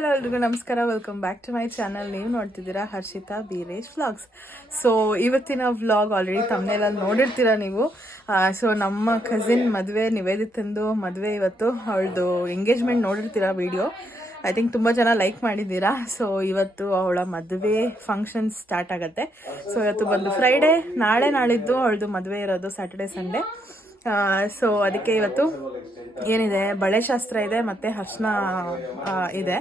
Hello ಎಲ್ರಿಗೂ ನಮಸ್ಕಾರ. Welcome back to my channel ನೀವು ನೋಡ್ತಿದ್ದೀರಾ ಹರ್ಷಿತಾ ಬೀರೇಶ್ ವ್ಲಾಗ್ಸ್ ಸೊ ಇವತ್ತಿನ ವ್ಲಾಗ್ ಆಲ್ರೆಡಿ ತಮ್ಮನೇಲಲ್ಲಿ ನೋಡಿರ್ತೀರ ನೀವು. ಸೊ ನಮ್ಮ ಕಸಿನ್ ಮದುವೆ, ನಿವೇದಿತಂದು ಮದುವೆ ಇವತ್ತು. ಅವಳದು ಎಂಗೇಜ್ಮೆಂಟ್ ನೋಡಿರ್ತೀರಾ ವಿಡಿಯೋ ಐ ಥಿಂಕ್ ತುಂಬ ಜನ ಲೈಕ್ ಮಾಡಿದ್ದೀರಾ. ಸೊ ಇವತ್ತು ಅವಳ ಮದುವೆ ಫಂಕ್ಷನ್ ಸ್ಟಾರ್ಟ್ ಆಗುತ್ತೆ. ಸೊ ಇವತ್ತು ಬಂದು ಫ್ರೈಡೇ ನಾಳೆ ನಾಳಿದ್ದು ಅವಳದು ಮದುವೆ ಇರೋದು ಸ್ಯಾಟರ್ಡೆ ಸಂಡೇ ಸೊ ಅದಕ್ಕೆ ಇವತ್ತು ಏನಿದೆ? ಬಳೆ ಶಾಸ್ತ್ರ ಇದೆ ಮತ್ತು ಹರ್ಷಣ ಇದೆ.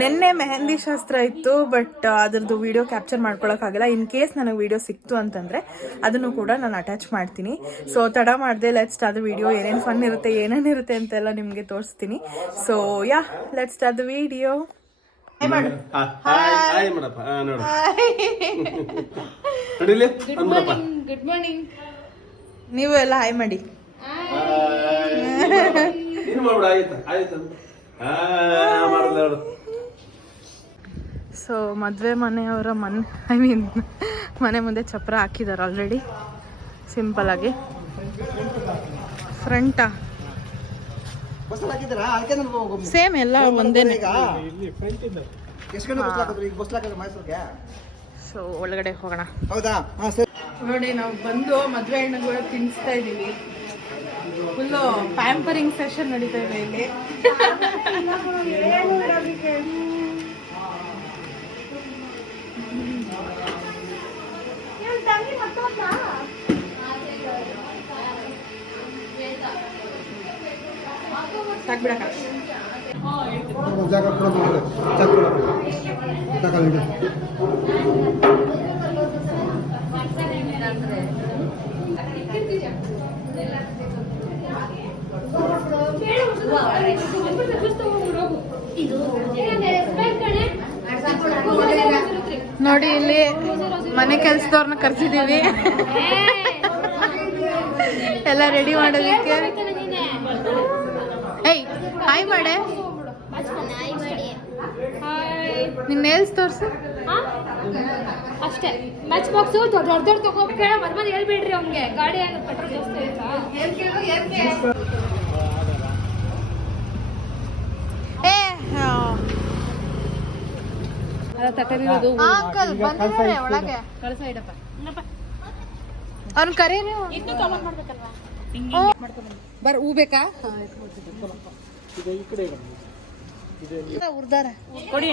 ನಿನ್ನೆ ಮೆಹಂದಿ ಶಾಸ್ತ್ರ ಇತ್ತು ಬಟ್ ಅದ್ರದ್ದು ವಿಡಿಯೋ ಕ್ಯಾಪ್ಚರ್ ಮಾಡ್ಕೊಳ್ಳೋಕ್ಕಾಗಲ್ಲ ಇನ್ ಕೇಸ್ ನನಗೆ ವಿಡಿಯೋ ಸಿಕ್ತು ಅಂತಂದರೆ ಅದನ್ನು ಕೂಡ ನಾನು ಅಟ್ಯಾಚ್ ಮಾಡ್ತೀನಿ. ಸೊ ತಡ ಮಾಡಿದೆ ಲೆಟ್ಸ್ ಅದು ವಿಡಿಯೋ ಏನೇನು ಫನ್ ಇರುತ್ತೆ ಏನೇನು ಇರುತ್ತೆ ಅಂತೆಲ್ಲ ನಿಮಗೆ ತೋರಿಸ್ತೀನಿ. ಸೊ ಯಾ ಲೆಟ್ಸ್ ಅದು ವಿಡಿಯೋ ಗುಡ್ ಮಾರ್ನಿಂಗ್ ನೀವು ಎಲ್ಲ ಹಾಯ್ ಮಾಡಿ. ನೀನು ಮಾಡ್ಬಿಡು ಆಯ್ತಾ? ಆಯ್ತು? ಹಾ ಮಾಡಲ್ಲ ನೋಡು. ಸೊ ಮದುವೆ ಮನೆಯವರ ಮನೆ ಐ ಮೀನ್ ಮನೆ ಮುಂದೆ ಚಪ್ರ ಹಾಕಿದ್ದಾರೆ? ಆಲ್ರೆಡಿ ಸಿಂಪಲ್ ಆಗಿ ಫ್ರಂಟಾ ಸೇಮ್ ಎಲ್ಲ ಒಂದೇ ಸೊ ಒಳಗಡೆ ಹೋಗೋಣ. ಹೌದಾ? ಹಾಂ ಸರಿ. ನೋಡಿ ನಾವು ಬಂದು ಮದುವೆ ಹಣ್ಣುಗಳು ತಿನ್ನಿಸ್ತಾ ಇದ್ದೀವಿ ಫುಲ್ಲು ಪ್ಯಾಂಪರಿಂಗ್ ಸೆಷನ್ ನಡೀತಾ ಇದೆ ಇಲ್ಲಿ ಸಾಕ್ಬಿಡಕ್ಕ ಜಾಗ ಕೊಡೋದು ನೋಡ್ರಿ ಜಾಗ ಕೊಡೋದು ತಗೊಳ್ಳಿ ನೋಡಿ, ಇಲ್ಲಿ ಮನೆ ಕೆಲ್ಸದವ್ರನ್ನ ಕರ್ಸಿದೀವಿ. ಎಲ್ಲ ರೆಡಿ ಮಾಡೋದಕ್ಕೆ. ಏಯ್ ಹಾಯ್ ಮಾಡೆ. ನಿನ್ನ ನೇಲ್ಸ್ ತೋರ್ಸು. ಅಷ್ಟೇ ಮ್ಯಾಚ್ ಬಾಕ್ಸ್ ದೊಡ್ಡ ದೊಡ್ಡ ದೊಡ್ಡ ತಗೋಬೇಕೇಳ ಮದ್ ಹೇಳ್ಬಿಡ್ರಿ ಹೇಳ್ಬೇಡ್ರಿ ಅವ್ನಿಗೆ ಗಾಡಿ ಏನು ಪೆಟ್ರೋಲ್ ಜಾಸ್ತಿ ಆಯ್ತಾ ಅವ್ನ ಕರೀರಿ ಬರ್ ಹೂ ಬೇಕಾ? ಉರ್ದಾರ. ಕೊಡಿ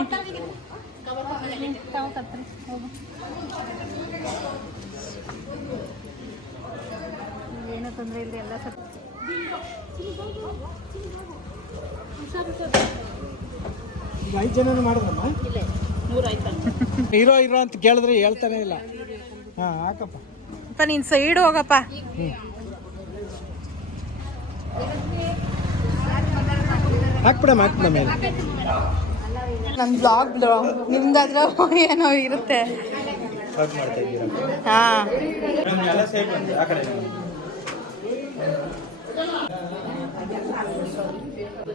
ಏನೋ ತೊಂದರೆ ಇಲ್ಲ ಎಲ್ಲ ಸ್ವಲ್ಪ ಐದು ಜನ ಮಾಡಿದ್ರಮ್ಮ ಹೀರೋ ಹೀರೋ ಅಂತ ಕೇಳಿದ್ರೆ ಹೇಳ್ತಾನೆ ಇಲ್ಲ. ಹಾಂ ಹಾಕಪ್ಪ. ಅಪ್ಪ ನೀನ್ ಸೈಡ್ ಹೋಗಪ್ಪ. ಹಾಕ್ಬಿಡಮ್ಮ ಹಾಕ್ಬಿಡಮ್ಮ ಮೇಲೆ. ನಮ್ ಬ್ಲಾಗ್ ನಿಮ್ದಾದ್ರೆ ಏನೋ ಇರುತ್ತೆ. ಹಾ.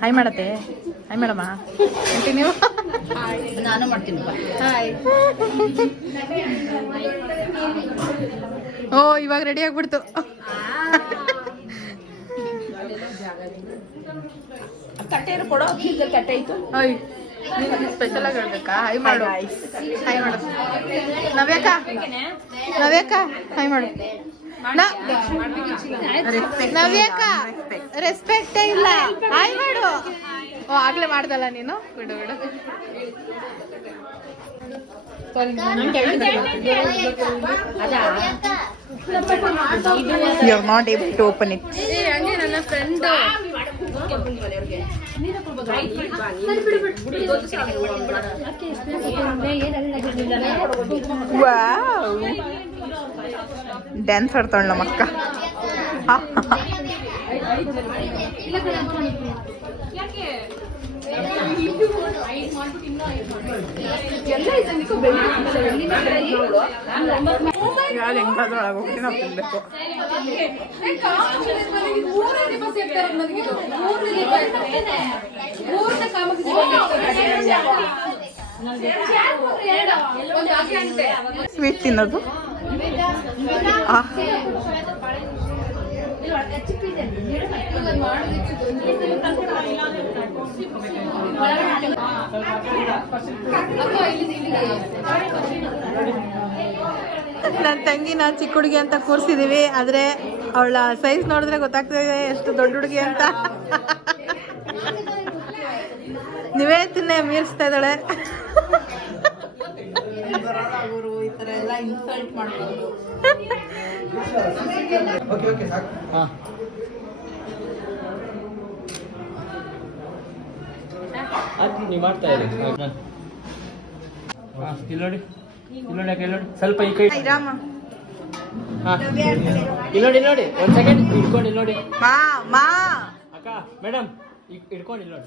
ಹಾಯ್ ಮಾಡತ್ತೆ ಹಾಯ್ ಮೇಡಮ್ಮ ನೀವು? ನಾನು ಮಾಡ್ತೀನಿ. ಹಾಯ್ ಓ ಇವಾಗ ರೆಡಿ ಆಗ್ಬಿಡ್ತು. ತಟ್ಟೆ ಕೊಡೋ ತಟ್ಟೆ ಇತ್ತು ಸ್ಪೆಷಲ್ ಆಗಿ ಹೇಳ್ಬೇಕಾ? ಹೈ ಮಾಡು. ಹೈ ಮಾಡು. ನವ್ಯಾಕ ನವ್ಯಾಕ ಹೈ ಮಾಡು. ನ- ರೆಸ್ಪೆಕ್ಟ್ ರೆಸ್ಪೆಕ್ಟೇ ಇಲ್ಲ. ಹೈ ಮಾಡು. ಓ ಆಗ್ಲೇ ಮಾಡ್ದಲ್ಲ ನೀನು? ಬಿಡು ಬಿಡು. You are not able to open it ಹಂಗೆ ನನ್ನ ಫ್ರೆಂಡ್ ಡ್ಯಾನ್ಸ್ ಆಡ್ತಾಳ ನಮ್ಮ ಅಕ್ಕ. ಯಾರು ಹೆಂಗಾದ್ರೂ ಒಳಗೋಗಿ ನಾವು ತಿನ್ಬೇಕು ಸ್ವೀಟ್ ತಿನ್ನೋದು. ನನ್ನ ತಂಗಿನ ಚಿಕ್ಕ ಹುಡುಗಿ ಅಂತ ಕೂರಿಸಿದೀವಿ ಆದರೆ ಅವಳ ಸೈಜ್ ನೋಡಿದ್ರೆ ಗೊತ್ತಾಗ್ತದೆ ಎಷ್ಟು ದೊಡ್ಡ ಹುಡುಗಿ ಅಂತ. ನೀವೇ ತಿನ್ನೆ ಮೀರಿಸ್ತಾ ಇದ್ದಾಳೆ. ಅವರು ಎಲ್ಲ ಇನ್ಸಲ್ಟ್ ಮಾಡ್ಬೋದು ಓಕೆ ಓಕೆ ಸಾಕು ಅದು ನೀವು ಮಾಡ್ತಾ ಇರಿ ಹಾಂ ಇಲ್ಲಿ ನೋಡಿ ಇಲ್ಲಿ ನೋಡಿ ನೋಡಿ ಸ್ವಲ್ಪ ಈ ಕೈ ರಾಮ ಹಾಂ ಇಲ್ಲಿ ನೋಡಿ ನೋಡಿ ಒಂದು ಸೆಕೆಂಡ್ ಇಟ್ಕೊಂಡು ಇಲ್ಲಿ ನೋಡಿ ಅಕ್ಕ ಮೇಡಮ್ ಇಟ್ಕೊಂಡು ಇಲ್ಲಿ ನೋಡಿ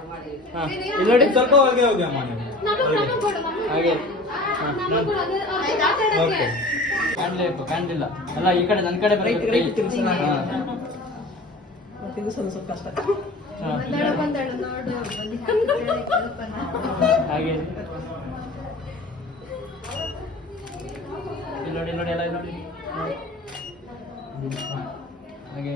ಇಲ್ಲಿ ನೋಡಿ ಸ್ವಲ್ಪ ಒಳಗೆ ಹೋಗಿ ಅಮ್ಮ ನೀವು. ಹಾಗೆ. ಓಕೆ. ಕಾಣ್ಲೇಬೇಕು ಕಾಣಲಿಲ್ಲ ಅಲ್ಲ ಈ ಕಡೆ ನನ್ನ ಕಡೆ ತಿರ್ಗಿಸೋದು ಸ್ವಲ್ಪ ಕಷ್ಟ ಹಾಗೆ. ಇಲ್ಲಿ ನೋಡಿ ನೋಡಿ ಎಲ್ಲ ನೋಡಿ. ಹಾಗೆ.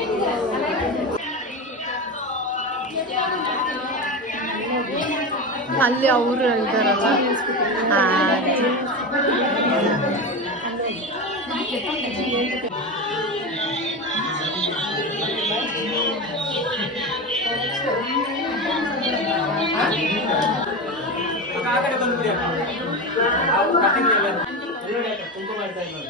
ಅಲ್ಲಿ ಅವರು ಇದ್ದಾರಲ್ಲ ಆ, ಆ ಕಡೆ ಬಂದ್ಬಿಡಿ ಅಕ್ಕ. ಇಲ್ಲಿ ನೋಡಿ ಅಕ್ಕ, ಕುಂಕುಮ ಇಡ್ತಾ ಇದ್ದೀನಿ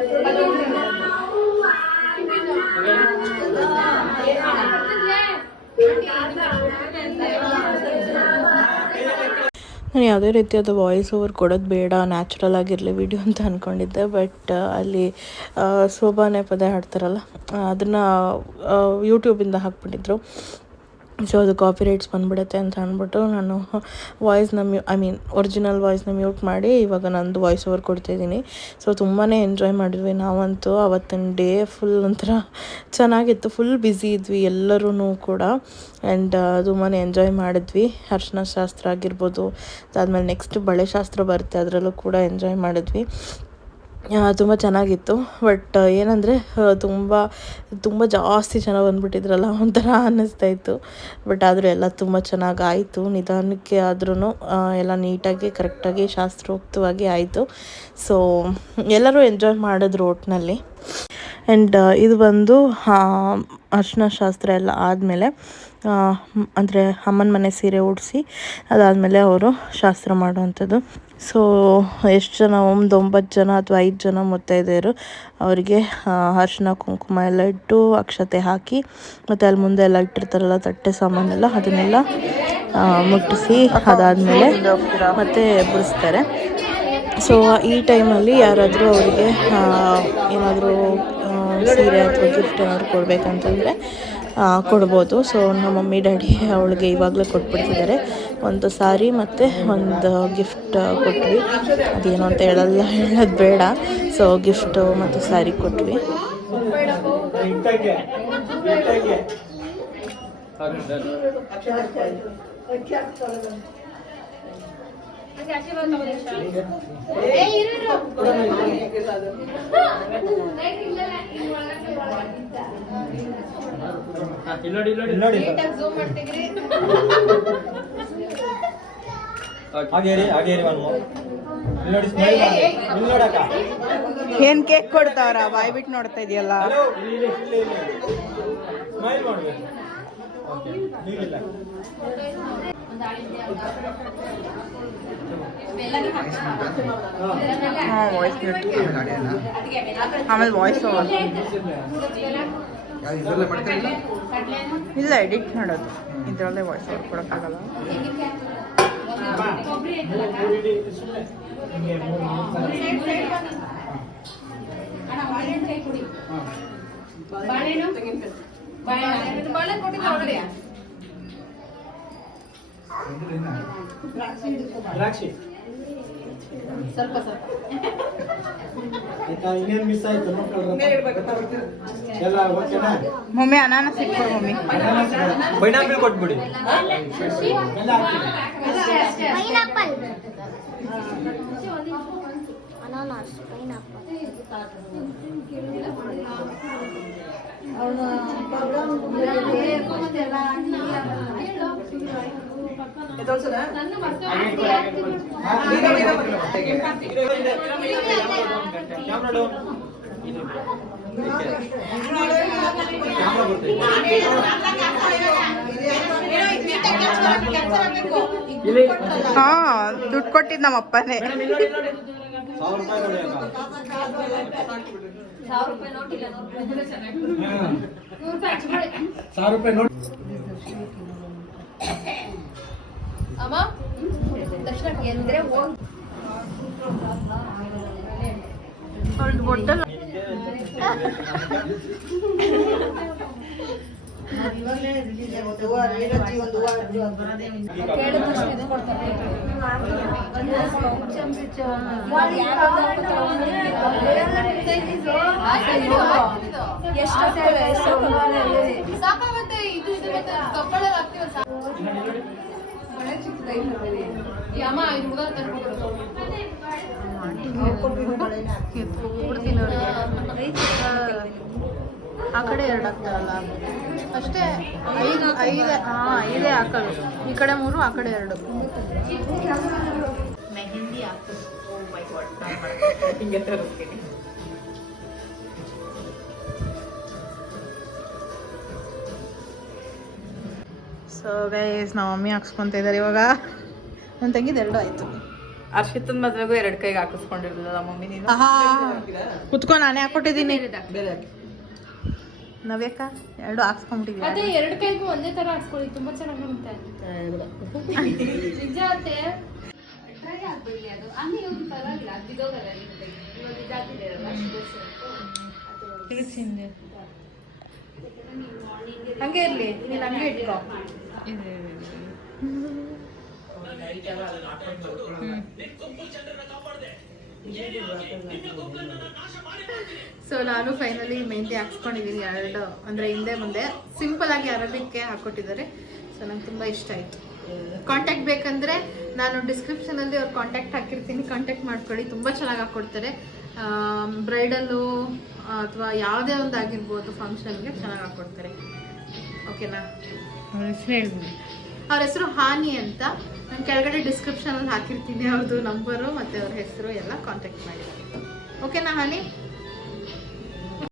ನಾನು ಯಾವುದೇ ರೀತಿಯಾದ ವಾಯ್ಸ್ ಓವರ್ ಕೊಡೋದು ಬೇಡ ನ್ಯಾಚುರಲ್ ಆಗಿರಲಿ ವಿಡಿಯೋ ಅಂತ ಅಂದ್ಕೊಂಡಿದ್ದೆ ಬಟ್ ಅಲ್ಲಿ ಶೋಭಾನೆ ಪದ ಹಾಡ್ತಾರಲ್ಲ, ಅದನ್ನು ಯೂಟ್ಯೂಬಿಂದ ಹಾಕ್ಬಿಟ್ಟಿದ್ರು. ಸೊ ಅದು ಕಾಪಿ ರೈಟ್ಸ್ ಬಂದ್ಬಿಡುತ್ತೆ ಅಂತ ಅಂದ್ಬಿಟ್ಟು ನಾನು ವಾಯ್ಸ್ನ ಮ್ಯೂ ಐ ಮೀನ್ ಒರಿಜಿನಲ್ ವಾಯ್ಸ್ನ ಮ್ಯೂಟ್ ಮಾಡಿ ಇವಾಗ ನಂದು ವಾಯ್ಸ್ ಓವರ್ ಕೊಡ್ತಾಯಿದ್ದೀನಿ ಸೊ ತುಂಬಾ ಎಂಜಾಯ್ ಮಾಡಿದ್ವಿ ನಾವಂತೂ ಅವತ್ತಿನ ಡೇ ಫುಲ್ ಒಂಥರ ಚೆನ್ನಾಗಿತ್ತು. ಫುಲ್ ಬ್ಯುಸಿ ಇದ್ವಿ ಎಲ್ಲರೂ ಕೂಡ. ಆ್ಯಂಡ್ ತುಂಬಾ ಎಂಜಾಯ್ ಮಾಡಿದ್ವಿ. ಅರ್ಶಿನ ಶಾಸ್ತ್ರ ಆಗಿರ್ಬೋದು, ಅದಾದಮೇಲೆ ನೆಕ್ಸ್ಟ್ ಬಳೆ ಶಾಸ್ತ್ರ ಬರುತ್ತೆ ಅದರಲ್ಲೂ ಕೂಡ ಎಂಜಾಯ್ ಮಾಡಿದ್ವಿ. ತುಂಬ ಚೆನ್ನಾಗಿತ್ತು. ಬಟ್ ಏನಂದರೆ ತುಂಬ ತುಂಬ ಜಾಸ್ತಿ ಜನ ಬಂದುಬಿಟ್ಟಿದ್ರಲ್ಲ, ಒಂಥರ ಅನ್ನಿಸ್ತಾ ಇತ್ತು. ಬಟ್, ಆದರೂ ಎಲ್ಲ ತುಂಬ ಚೆನ್ನಾಗಿ ಆಯಿತು ನಿಧಾನಕ್ಕೆ ಆದ್ರೂ ಎಲ್ಲ ನೀಟಾಗಿ, ಕರೆಕ್ಟಾಗಿ, ಶಾಸ್ತ್ರೋಕ್ತವಾಗಿ ಆಯಿತು. ಸೊ, ಎಲ್ಲರೂ ಎಂಜಾಯ್ ಮಾಡಿದ್ರು ಒಟ್ಟಿನಲ್ಲಿ ಆ್ಯಂಡ್ ಇದು ಬಂದು ಅರ್ಶಿನ ಶಾಸ್ತ್ರ ಎಲ್ಲ ಆದಮೇಲೆ ಅಂದರೆ ಅಮ್ಮನ ಮನೆ ಸೀರೆ ಉಡಿಸಿ, ಅದಾದಮೇಲೆ ಅವರು ಶಾಸ್ತ್ರ ಮಾಡುವಂಥದ್ದು. ಸೊ ಎಷ್ಟು ಜನ, ಒಂದು ಒಂಬತ್ತು ಜನ ಅಥವಾ ಐದು ಜನ ಮುತ್ತೈದೆಯರು ಅವರಿಗೆ ಅರ್ಶಿನ ಕುಂಕುಮ ಎಲ್ಲ ಇಟ್ಟು ಅಕ್ಷತೆ ಹಾಕಿ, ಮತ್ತು ಅಲ್ಲಿ ಮುಂದೆ ಎಲ್ಲ ಇಟ್ಟಿರ್ತಾರಲ್ಲ ತಟ್ಟೆ ಸಾಮಾನೆಲ್ಲ, ಅದನ್ನೆಲ್ಲ ಮುಟ್ಟಿಸಿ ಅದಾದಮೇಲೆ ಮತ್ತೆ ಬಿಡಿಸ್ತಾರೆ. ಸೊ ಈ ಟೈಮಲ್ಲಿ ಯಾರಾದರೂ ಅವರಿಗೆ ಏನಾದರೂ ಸೀರೆ ಅಥವಾ ಗಿಫ್ಟ್ ಏನಾದರೂ ಕೊಡಬೇಕಂತಂದರೆ ಕೊಡ್ಬೋದು. ಸೊ ನಮ್ಮ ಮಮ್ಮಿ, ಡ್ಯಾಡಿ ಅವಳಿಗೆ ಇವಾಗಲೇ ಕೊಟ್ಬಿಡ್ತಿದ್ದಾರೆ. ಒಂದು ಸಾರಿ ಮತ್ತು ಒಂದು ಗಿಫ್ಟ್ ಕೊಟ್ವಿ. ಅದೇನು ಅಂತ ಹೇಳಲ್ಲ ಹೇಳೋದು ಬೇಡ. ಸೊ ಗಿಫ್ಟು ಮತ್ತು ಸ್ಯಾರಿ ಕೊಟ್ವಿ. ಒಂದು ನೋಡಿ ಸ್ಮೈಲ್ ಇಲ್ಲಿ ನೋಡಕ್ಕ ಏನ್ ಕೇಕ್ ಕೊಡ್ತಾವ್ರ ಬಾಯ್ ಬಿಟ್ಟು ನೋಡ್ತಾ ಇದೆಯಲ್ಲ. ಸ್ಮೈಲ್ ಮಾಡಬೇಕು ಓಕೆ ಹೀಗಿಲ್ಲ ಹಾಂ ವಾಯ್ಸ್ ಆಮೇಲೆ ವಾಯ್ಸ್ ಇಲ್ಲ ಎಡಿಟ್ ಮಾಡೋದು. ಇದರಲ್ಲೇ ವಾಯ್ಸ್ ಓವರ್ ಕೊಡೋಕ್ಕಾಗಲ್ಲ. ಬಾಳೆಹಣ್ಣು? ಬಾಳೆಹಣ್ಣು. ಬಾಳೆಹಣ್ಣು ಕೊಟ್ಟಿದ್ದೆ already. ದ್ರಾಕ್ಷಿ ಸ್ವಲ್ಪ ಸ್ವಲ್ಪ ಇನ್ನೇನು ಮಿಸ್ ಆಯ್ತು ಮಕ್ಕಳು ಎಲ್ಲ ಓಕೆನಾ ಮಮ್ಮಿ ಅನಾನಸ್ ಇಟ್ಕೊಡು ಮಮ್ಮಿ ಪೈನಾಪಲ್ ಕೊಟ್ಬಿಡಿ ಅಷ್ಟೇ, ಅಷ್ಟೇ, ಅಷ್ಟೇ. ನನ್ನ ಹಾ ದುಡ್ಡು ಕೊಟ್ಟಿದ್ದು ನಮ್ಮ ಅಪ್ಪನೇ ಸಾವಿರ ರೂಪಾಯಿ ನೋಡಿ ಅಮ್ಮ? ದಕ್ಷಿಣ ಎಂದ್ರೆ ಹೋಗಿ ಇದು ಕೊಡ್ತಾರೆ ಸಾಕಾಗುತ್ತೆ ಇದು ಇದು ಮತ್ತೆ ಕಪ್ಪಳ ಸಾಕು. ಬಳೆ ಚಿಕ್ಕದೈತೆ. ಈ ಅಮ್ಮ ಇದು ಹುಡುಗ ತಂದ್ಕೊಟ್ರು. ಆ ಕಡೆ ಎರಡು ಹಾಕ್ತಾರಲ್ಲ ಅಷ್ಟೇ ಐದು ಐದು ಹಾಂ ಐದೇ ಹಾಕೋದು ಈ ಕಡೆ ಮೂರು ಆ ಕಡೆ ಎರಡು ಮೆಹಂದಿ ಹಾಕೋದು ಸೊ ಗೈಸ್ ನಮ್ಮ ಮಮ್ಮಿ ಹಾಕ್ಸ್ಕೊಂತ ಇದಾರೆ. ಇವಾಗ ನನ್ನ ತಂಗಿದ ಎರಡು ಆಯ್ತು. ಅರ್ಷಿತನ ಮದ್ವೆಗೂ ಎರಡು ಕೈಗೆ ಹಾಕಿಸ್ಕೊಂಡಿರ್ಲಿಲ್ಲ ಮಮ್ಮಿ ನೀನು? ಕುತ್ಕೊ ನಾನೇ ಹಾಕೊಟ್ಟಿದ್ದೀನಿ. ನವ್ಯಕ್ಕ ಎರಡು ಹಾಕ್ಸ್ಕೊಂಡ್ಬಿಟ್ಟಿದ್ವಿ ಅದೇ ಎರಡು ಕೈಗೂ ಒಂದೇ ತರ ಹಾಕ್ಸ್ಕೊಳ್ಳಿ. ತುಂಬಾ ಚೆನ್ನಾಗಿ ಕಾಣುತ್ತೆ. ನಿಜ ಅತ್ತೆ ಹಂಗೆ ಇರ್ಲಿ ನೀನು ಹಂಗೆ ಇಟ್ಕೋ. ಸೊ ನಾನು ಫೈನಲಿ ಮೆಹಂದಿ ಹಾಕ್ಸ್ಕೊಂಡಿದ್ದೀನಿ ಎರಡು, ಅಂದರೆ ಹಿಂದೆ ಮುಂದೆ. ಸಿಂಪಲ್ ಆಗಿ ಅರಬಿಕ್ಕೆ ಹಾಕ್ಕೊಟ್ಟಿದ್ದಾರೆ ಸೊ ನಂಗೆ ತುಂಬ ಇಷ್ಟ ಆಯಿತು. ಕಾಂಟ್ಯಾಕ್ಟ್ ಬೇಕಂದರೆ ನಾನು ಡಿಸ್ಕ್ರಿಪ್ಷನಲ್ಲಿ ಅವ್ರು ಕಾಂಟ್ಯಾಕ್ಟ್ ಹಾಕಿರ್ತೀನಿ. ಕಾಂಟ್ಯಾಕ್ಟ್ ಮಾಡ್ಕೊಳ್ಳಿ. ತುಂಬ ಚೆನ್ನಾಗಿ ಹಾಕ್ಕೊಡ್ತಾರೆ ಬ್ರೈಡಲ್ಲು ಅಥವಾ ಯಾವುದೇ ಒಂದು ಆಗಿರ್ಬೋದು ಫಂಕ್ಷನ್ಗೆ ಚೆನ್ನಾಗಿ ಹಾಕ್ಕೊಡ್ತಾರೆ ಓಕೆನಾ ಅವ್ರ ಹೆಸರು ಹಾನಿ ಅಂತ. ನಾನು ಕೆಳಗಡೆ ಡಿಸ್ಕ್ರಿಪ್ಷನಲ್ಲಿ ಹಾಕಿರ್ತೀನಿ ಅವ್ರದ್ದು ನಂಬರು ಮತ್ತು ಅವ್ರ ಹೆಸರು ಎಲ್ಲ ಕಾಂಟ್ಯಾಕ್ಟ್ ಮಾಡಿ. ಓಕೆನಾ ಹಾನಿ?